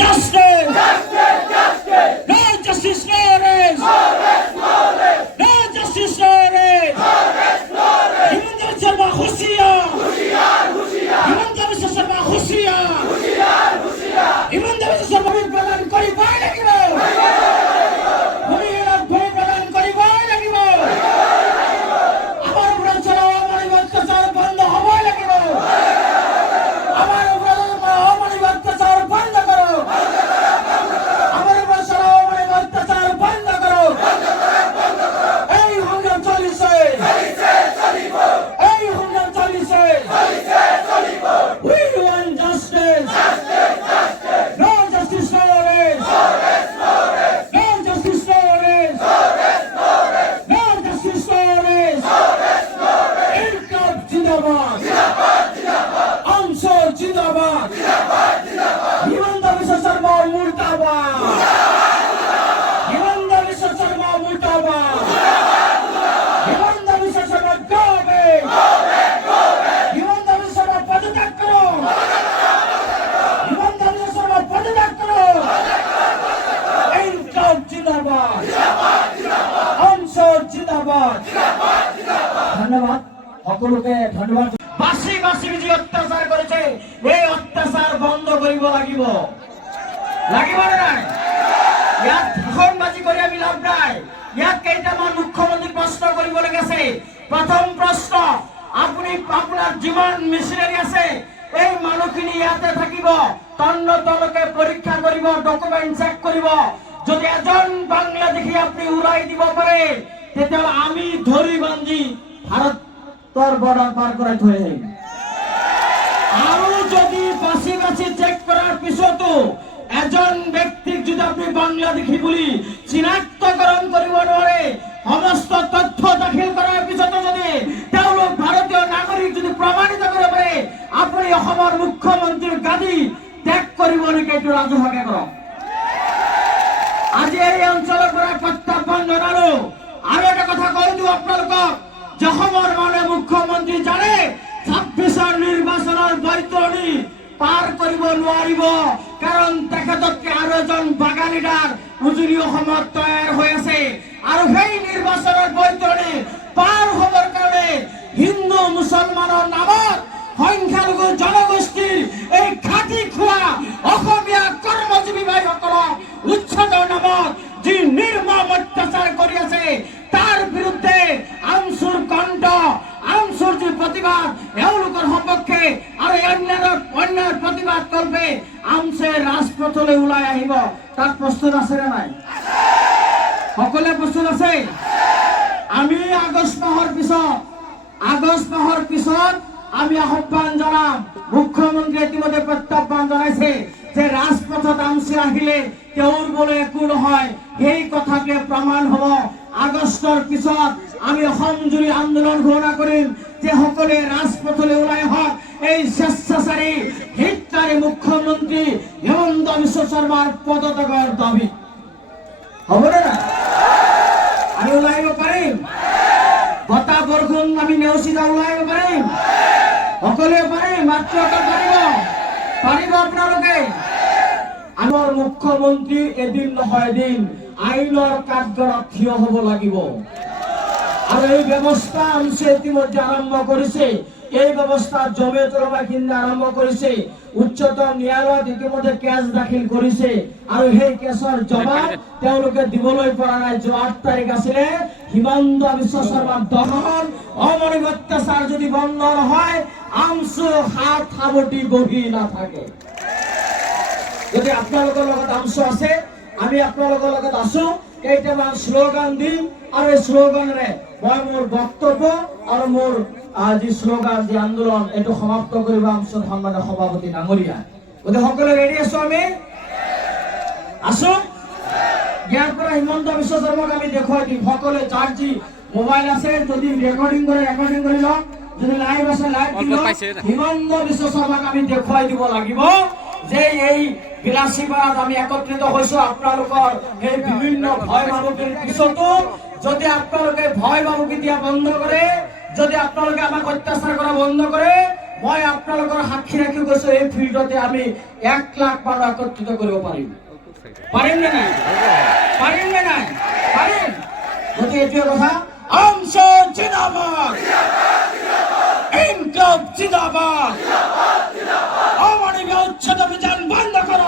Justice! No justice, no arrest! No justice, no arrest! Himanta Biswa Sarma Hosiyar! Himanta Biswa Sarma Hosiyar! Himanta Biswa Sarma প্রদান করিবই লাগিব! ভূমিহীনক ভূমি প্রদান করিবই লাগিব! আমার উপরে চলা অমানবিক অত্যাচার বন্ধ হবই লাগিব! আমার উপরে অমানবিক অত্যাচার বন্ধ করো! আমার উপরে চলা অমানবিক অত্যাচার বন্ধ করো! এই সংগ্রাম চলিছে! এই সংগ্রাম চলিছে! We want justice! No justice, no arrest! No justice, no arrest! No justice, no arrest! Inqilab জিন্দাবাদ! আনসার জিন্দাবাদ! হিমন্ত বিশ্ব শর্মা মুর্দাবাদ! হিমন্ত বিশ্ব শর্মা মুর্দাবাদ! হিমন্ত বিশ্ব শর্মা গবে! হিমন্ত বিশ্ব শর্মা পদত্যাগ করো! হিমন্ত বিশ্ব শর্মা পদত্যাগ করো! ইনকলাব জিন্দাবাদ! আনসার জিন্দাবাদ! ধন্যবাদ সকলোকে ধন্যবাদ। বাসি বাসি যি অত্যাচাৰ কৰিছে এই অত্যাচাৰ বন্ধ কৰিব লাগিব লাগিব নে নাই? ইয়াত ভাষণবাজি কৰি আমি লাভ নাই। ইয়াত কেইটামান মুখ্যমন্ত্ৰীক প্ৰশ্ন কৰিবলগীয়া আছে। প্ৰথম প্ৰশ্ন, আপুনি আপোনাৰ যিমান মিছনেৰী আছে এই মানুহখিনি ইয়াতে থাকিব, তন্নতলকে পৰীক্ষা কৰিব, ডকুমেণ্ট চেক কৰিব। যদি এজন বাংলাদেশী আপুনি উৰাই দিব পাৰে তেতিয়াহ'লে আমি ধৰি বান্ধি ভাৰতৰ বৰ্ডাৰ পাৰ কৰাই থৈ আহিম। আৰু যদি বাছি বাছি চেক কৰাৰ পিছতো এজন ব্যক্তিক যদি আপুনি বাংলাদেশী বুলি চিনাক্তকৰণ কৰিব নোৱাৰে, সমস্ত তথ্য দাখিল কৰাৰ পিছতো যদি তেওঁলোক ভাৰতীয় নাগৰিক যদি প্ৰমাণিত কৰিব পাৰে, আপুনি অসমৰ মুখ্যমন্ত্ৰীৰ গাদী ত্যাগ কৰিব নেকি? এইটো ৰাজহুৱাকে কৰক। আজি এই অঞ্চলৰ পৰা প্ৰত্যাহ্বান জনালো। আৰু এটা কথা কৈ দিওঁ আপোনালোকক, যে অসমৰ মানে মুখ্যমন্ত্ৰী জানে 26ৰ নিৰ্বাচনৰ বৈতৰণি পাৰ কৰিব নোৱাৰিব, কাৰণ তেখেততকে আৰু এজন বাগানীদাৰ উজনি অসমত তৈয়াৰ হৈ আছে। আৰু সেই নিৰ্বাচনৰ বৈতৰণি পাৰ হ'বৰ কাৰণে হিন্দু মুছলমানৰ নামত সংখ্যালঘু জনগোষ্ঠীৰ এই খাটি খোৱা অসমীয়া কৰ্মজীৱী ভাইসকলক উচ্ছেদৰ নামত যি নিৰ্মম অত্যাচাৰ কৰি আছে তাৰ বিৰুদ্ধে আমচুৰ কণ্ঠ, আমচুৰ যি প্ৰতিবাদ এওঁলোকৰ সপক্ষে আৰু অন্যান্য প্ৰতিবাদ কল্পে আমচে ৰাজপথলৈ ওলাই আহিব। তাত প্ৰস্তুত আছে নে নাই? সকলোৱে প্ৰস্তুত আছে? আমি আগষ্ট মাহৰ পিছত আমি আহ্বান জনাম। মুখ্যমন্ত্ৰী ইতিমধ্যে প্ৰত্যাহ্বান জনাইছে যে ৰাজপথত আমচে আহিলে তেওঁৰ বোলে একো নহয়, সেই কথাটোৱে প্ৰমাণ হ'ব। আগষ্টৰ পিছত আমি অসম জুৰি আন্দোলন ঘোষণা কৰিম যে সকলোৱে ৰাজপথলৈ ওলাই আহক। এই স্বেচ্ছাচাৰী হিটলাৰী মুখ্যমন্ত্ৰী হিমন্ত বিশ্ব শৰ্মাৰ পদত্যাগৰ দাবী হ'বনে নাই? আমি ওলাই আহিব পাৰিম? বতাহ বৰষুণ আমি নেওচিতা ওলাই আহিব পাৰিম? সকলোৱে পাৰিম? মাত্ৰ এটা পাৰিব আপোনালোকে? আমাৰ মুখ্যমন্ত্ৰী এদিন নহয় এদিন আইনৰ কাঠগড়াত থিয় হ'ব লাগিব। আৰু এই ব্যৱস্থা আমচে ইতিমধ্যে আৰম্ভ কৰিছে। এই ব্যৱস্থা জমিয়তুল উলামা আৰম্ভ কৰিছে। উচ্চতম ন্যায়ালয়ত ইতিমধ্যে কেছ দাখিল কৰিছে আৰু সেই কেছৰ জবাব তেওঁলোকে দিবলৈ পৰা নাই। 8 তাৰিখ আছিলে হিমন্ত বিশ্ব শৰ্মাৰ দমন অমানবিক অত্যাচাৰ যদি বন্ধ নহয়, আমচু হাত সাৱটি বহি নাথাকে। যদি আপোনালোকৰ লগত আমচু আছে, আমি আপোনালোকৰ লগত আছো। কেইটামান শ্লোগান দিম আৰু এই শ্লোগানেৰে মই মোৰ বক্তব্য আৰু মোৰ যি শ্লোগান যি আন্দোলন এইটো সমাপ্ত কৰিব আমচুৰ সন্মানীয় সভাপতি ডাঙৰীয়া। গতিকে সকলোৱে ৰেডি আছো? আমি আছো? ইয়াৰ পৰা হিমন্ত বিশ্ব শৰ্মাক আমি দেখুৱাই দিম। সকলোৱে যাৰ যি মোবাইল আছে যদি ৰেকৰ্ডিং কৰি লওক, যদি লাইভ আছে লাইভ দিলক। হিমন্ত বিশ্ব শৰ্মাক আমি দেখুৱাই দিব লাগিব যে এই বিলাসীপাৰাত আমি একত্ৰিত হৈছো। আপোনালোকৰ এই বিভিন্ন ভয় ভাবুকিৰ পিছতো যদি আপোনালোকে ভয় ভাবুকি দিয়া বন্ধ কৰে, যদি আপোনালোকে আমাক অত্যাচাৰ কৰা বন্ধ কৰে, মই আপোনালোকৰ সাক্ষী ৰাখি গৈছো এই ফিল্ডতে আমি 1 লাখ মানুহ একত্ৰিত কৰিব পাৰিম নে নাই পাৰিম নে নাই পাৰিম গতিকে এইটোৱে কথা আমচো জিন্দাবাদ ইনকলাব জিন্দাবাদ অমানৱীয় উচ্ছেদ অভিযান বন্ধ করো